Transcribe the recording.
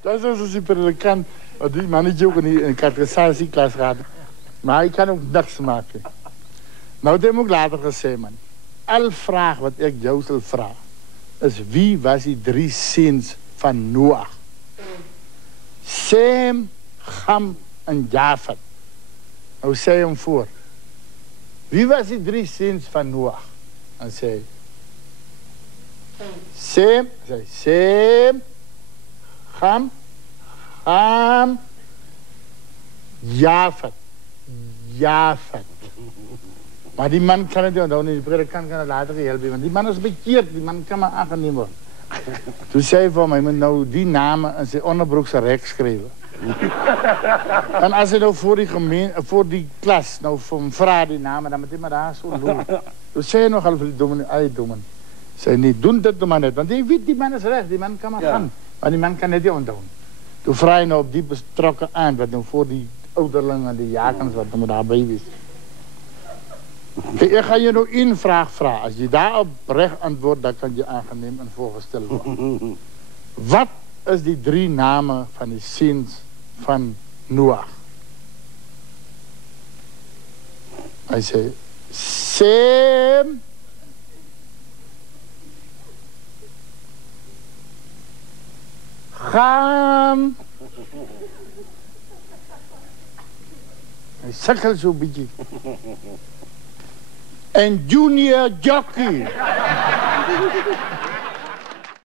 Dat is als hij predikant. Want die mannetje ook in een categorisatieklas gaat. Maar hij kan ook niks maken. Nou, dat heb ik ook later gezegd, man. Elke vraag wat ik jou zal vragen, is wie was die 3 ziens van Noach? Sem, Ham en Jafet. Nou, zei hem voor. Wie was die 3 ziens van Noach? En zei Sem, Ham, Jafet. Maar die man kan het niet onthouden, die predikant kan het later helpen. Want die man is bekeerd, die man kan maar aangenomen worden. Toen zei hij voor mij, je moet nou die namen in zijn onderbroekse rek schrijven. En als hij nou voor die klas, nou voor hem vraagt die namen, dan moet hij maar daar zo doen. Toen zei hij nog al voor die domen, zei niet, doen dit maar net. Want die man is recht, die man kan maar gaan. Maar die man kan het niet onthouden. Toen vraag je nou op die betrokken aan, wat nou voor die ouderlingen en die jakens, wat nou daarbij is. Ik ga je nou 1 vraag vragen. Als je daarop recht antwoordt, dan kan je aangeneem en voorgesteld worden. Wat is die 3 namen van die ziens van Noach? Hij zei, Sem, Ham. Hij sukkelt zo'n beetje. En Junior Jockey.